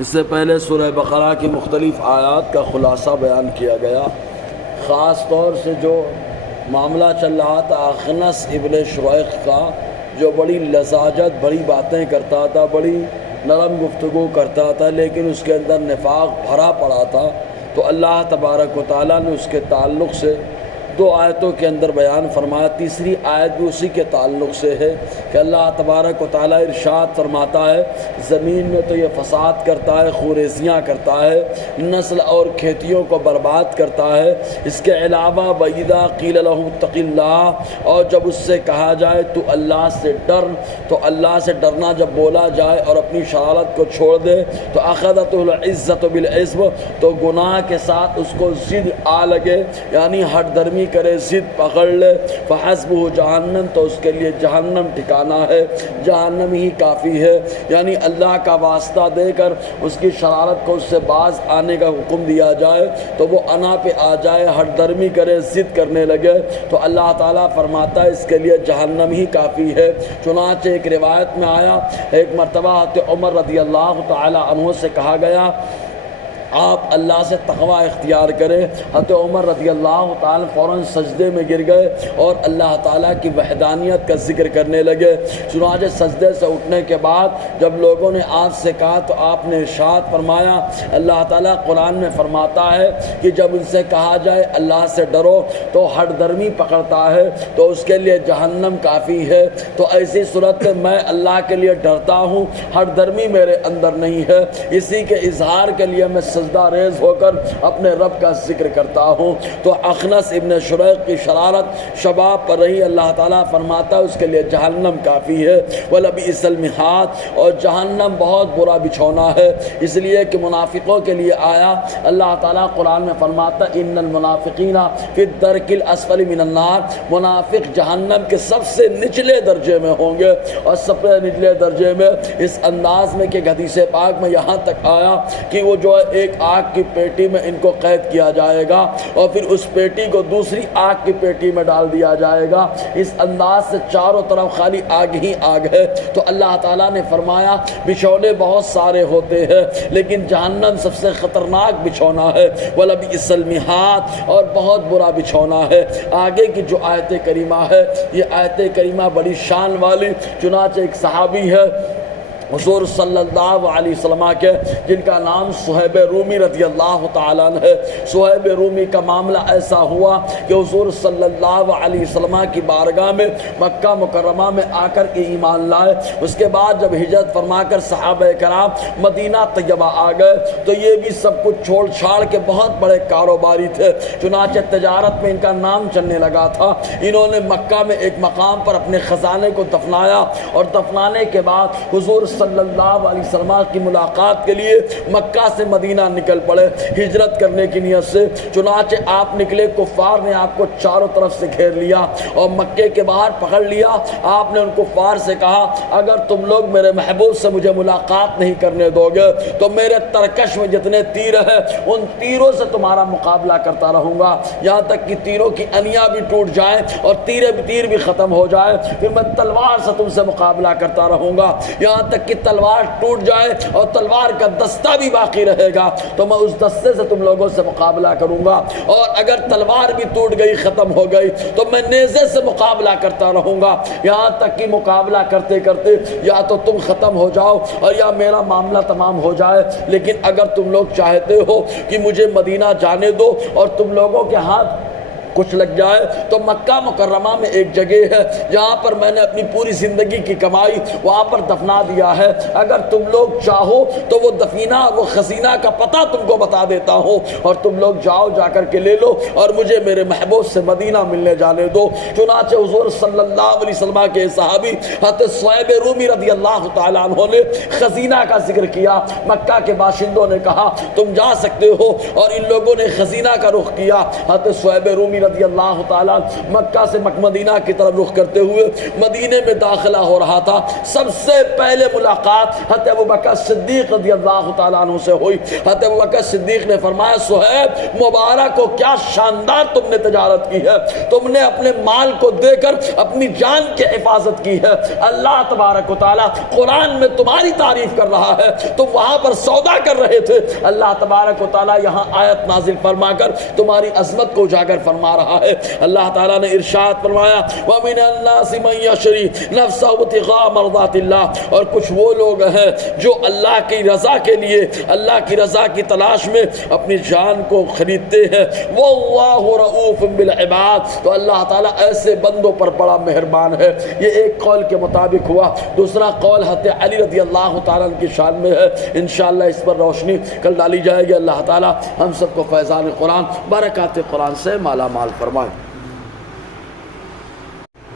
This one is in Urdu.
اس سے پہلے سورہ بقرہ کی مختلف آیات کا خلاصہ بیان کیا گیا۔ خاص طور سے جو معاملہ چل رہا تھا اخنس ابن شریق کا، جو بڑی لذاجت بڑی باتیں کرتا تھا، بڑی نرم گفتگو کرتا تھا، لیکن اس کے اندر نفاق بھرا پڑا تھا، تو اللہ تبارک و تعالیٰ نے اس کے تعلق سے دو آیتوں کے اندر بیان فرمایا۔ تیسری آیت بھی اسی کے تعلق سے ہے کہ اللہ تبارک و تعالیٰ ارشاد فرماتا ہے زمین میں تو یہ فساد کرتا ہے، خوریزیاں کرتا ہے، نسل اور کھیتیوں کو برباد کرتا ہے۔ اس کے علاوہ وَإِذَا قِيلَ لَهُ اتَّقِ اللَّهَ، اور جب اس سے کہا جائے تو اللہ سے ڈر، تو اللہ سے ڈرنا جب بولا جائے اور اپنی شرارت کو چھوڑ دے تو أَخَذَتْهُ الْعِزَّةُ بِالْإِثْمِ، تو گناہ کے ساتھ اس کو ضد آ لگے، یعنی ہٹ درمی کرے، ضد پکڑ لے، فحسبہ جہنم، تو اس کے لیے جہنم ٹھکانہ ہے، جہنم ہی کافی ہے۔ یعنی اللہ کا واسطہ دے کر اس کی شرارت کو اس سے باز آنے کا حکم دیا جائے تو وہ انا پہ آ جائے، ہٹ درمی کرے، ضد کرنے لگے، تو اللہ تعالیٰ فرماتا ہے اس کے لیے جہنم ہی کافی ہے۔ چنانچہ ایک روایت میں آیا، ایک مرتبہ حضرت عمر رضی اللہ تعالی عنہ سے کہا گیا آپ اللہ سے تقوی اختیار کریں۔ حضرت عمر رضی اللہ تعالیٰ فوراً سجدے میں گر گئے اور اللہ تعالیٰ کی وحدانیت کا ذکر کرنے لگے۔ چنانچہ سجدے سے اٹھنے کے بعد جب لوگوں نے آپ سے کہا تو آپ نے ارشاد فرمایا، اللہ تعالیٰ قرآن میں فرماتا ہے کہ جب ان سے کہا جائے اللہ سے ڈرو تو ہٹ درمی پکڑتا ہے تو اس کے لیے جہنم کافی ہے۔ تو ایسی صورت میں میں اللہ کے لیے ڈرتا ہوں، ہٹ درمی میرے اندر نہیں ہے، اسی کے اظہار کے لیے میں سجدہ ریز ہو کر اپنے رب کا ذکر کرتا ہوں۔ تو اخنس ابن شریق کی شرارت شباب پر رہی، اللہ تعالیٰ فرماتا ہے اس کے لیے جہنم کافی ہے۔ وَلَبِئْسَ الْمِہَادُ، اور جہنم بہت برا بچھونا ہے، اس لیے کہ منافقوں کے لیے آیا۔ اللہ تعالیٰ قرآن میں فرماتا ہے اِنَّ الْمُنَافِقِينَ فِي الدَّرْكِ الْأَسْفَلِ مِنَ النَّارِ، منافق جہنم کے سب سے نچلے درجے میں ہوں گے، اور سب سے نچلے درجے میں اس انداز میں کہ حدیث پاک میں یہاں تک آیا کہ وہ جو ہے ایک آگ کی پیٹی میں ان کو قید کیا جائے گا اور پھر اس پیٹی کو دوسری آگ کی پیٹی میں ڈال دیا جائے گا، اس انداز سے چاروں طرف خالی آگ ہی آگ ہے۔ تو اللہ تعالیٰ نے فرمایا بچھونے بہت سارے ہوتے ہیں لیکن جہنم سب سے خطرناک بچھونا ہے۔ وَلَبِئْسَ الْمِہَادُ، اور بہت برا بچھونا ہے۔ آگے کی جو آیت کریمہ ہے یہ آیت کریمہ بڑی شان والی، چنانچہ ایک صحابی ہے حضور صلی اللہ علیہ وسلم کے جن کا نام صہیب رومی رضی اللہ تعالیٰ عنہ ہے۔ صہیب رومی کا معاملہ ایسا ہوا کہ حضور صلی اللہ علیہ وسلم کی بارگاہ میں مکہ مکرمہ میں آ کر کے ایمان لائے۔ اس کے بعد جب ہجرت فرما کر صحابہ کرام مدینہ طیبہ آ گئے تو یہ بھی سب کچھ چھوڑ چھاڑ کے بہت بڑے کاروباری تھے، چنانچہ تجارت میں ان کا نام چلنے لگا تھا۔ انہوں نے مکہ میں ایک مقام پر اپنے خزانے کو دفنایا اور دفنانے کے بعد حضور صلی اللہ علیہ وسلم کی ملاقات کے لیے مکہ سے مدینہ نکل پڑے ہجرت کرنے کی نیت سے۔ چنانچہ آپ نکلے، کفار نے آپ کو چاروں طرف سے گھیر لیا اور مکے کے باہر پکڑ لیا۔ آپ نے ان کفار سے کہا اگر تم لوگ میرے محبوب سے مجھے ملاقات نہیں کرنے دو گے تو میرے ترکش میں جتنے تیر ہیں ان تیروں سے تمہارا مقابلہ کرتا رہوں گا، یہاں تک کہ تیروں کی انیاں بھی ٹوٹ جائیں اور تیر بھی ختم ہو جائے، پھر میں تلوار سے تم سے مقابلہ کرتا رہوں گا، یہاں تک کہ تلوار ٹوٹ جائے اور تلوار کا دستہ بھی باقی رہے گا تو میں اس دستے سے تم لوگوں سے مقابلہ کروں گا، اور اگر تلوار بھی ٹوٹ گئی ختم ہو گئی تو میں نیزے سے مقابلہ کرتا رہوں گا، یہاں تک کہ مقابلہ کرتے کرتے یا تو تم ختم ہو جاؤ اور یا میرا معاملہ تمام ہو جائے۔ لیکن اگر تم لوگ چاہتے ہو کہ مجھے مدینہ جانے دو اور تم لوگوں کے ہاتھ کچھ لگ جائے تو مکہ مکرمہ میں ایک جگہ ہے جہاں پر میں نے اپنی پوری زندگی کی کمائی وہاں پر دفنا دیا ہے، اگر تم لوگ چاہو تو وہ دفینہ وہ خزینہ کا پتہ تم کو بتا دیتا ہوں اور تم لوگ جاؤ جا کر کے لے لو اور مجھے میرے محبوب سے مدینہ ملنے جانے دو۔ چنانچہ حضور صلی اللہ علیہ وسلم کے صحابی حضرت صہیب رومی رضی اللہ تعالیٰ عنہ نے خزینہ کا ذکر کیا۔ مکہ کے باشندوں نے کہا تم جا سکتے ہو اور ان لوگوں نے خزینہ کا رخ کیا۔ حضرت صہیب رومی رضی اللہ تعالیٰ مکہ سے مدینہ کی طرف رخ کرتے ہوئے مدینے میں داخلہ ہو رہا تھا، سب سے پہلے ملاقات حضرت ابوبکر صدیق رضی اللہ تعالیٰ عنہ سے ہوئی۔ حضرت ابوبکر صدیق نے فرمایا صہیب مبارک کو کیا شاندار تم نے تجارت کی ہے، تم نے اپنے مال کو دے کر اپنی جان کی حفاظت کی ہے، اللہ تبارک و تعالیٰ قرآن میں تمہاری تعریف کر رہا ہے، تم وہاں پر سودا کر رہے تھے، اللہ تبارک و تعالیٰ یہاں آیت نازل فرما کر تمہاری عظمت کو اجاگر فرما رہا ہے۔ اللہ تعالیٰ نے ارشاد فرمایا وَمِنَ النَّاسِ مَن يَشْرِي نَفْسَهُ ابْتِغَاءَ مَرْضَاتِ اللَّهِ، اور کچھ وہ لوگ ہیں جو اللہ کی رضا کے لیے، اللہ کی رضا کی تلاش میں اپنی جان کو خریدتے ہیں، وَاللَّهُ رَؤُوفٌ بِالْعِبَادِ، تو اللہ تعالیٰ ایسے بندوں پر بڑا مہربان ہے۔ یہ ایک قول کے مطابق ہوا۔ دوسرا قول حضرت علی رضی اللہ تعالیٰ کی شان میں ہے، انشاءاللہ اس پر روشنی کل ڈالی جائے گی۔ اللہ تعالیٰ ہم سب کو فیضان قرآن، برکات قرآن سے مالا مال فرمائے۔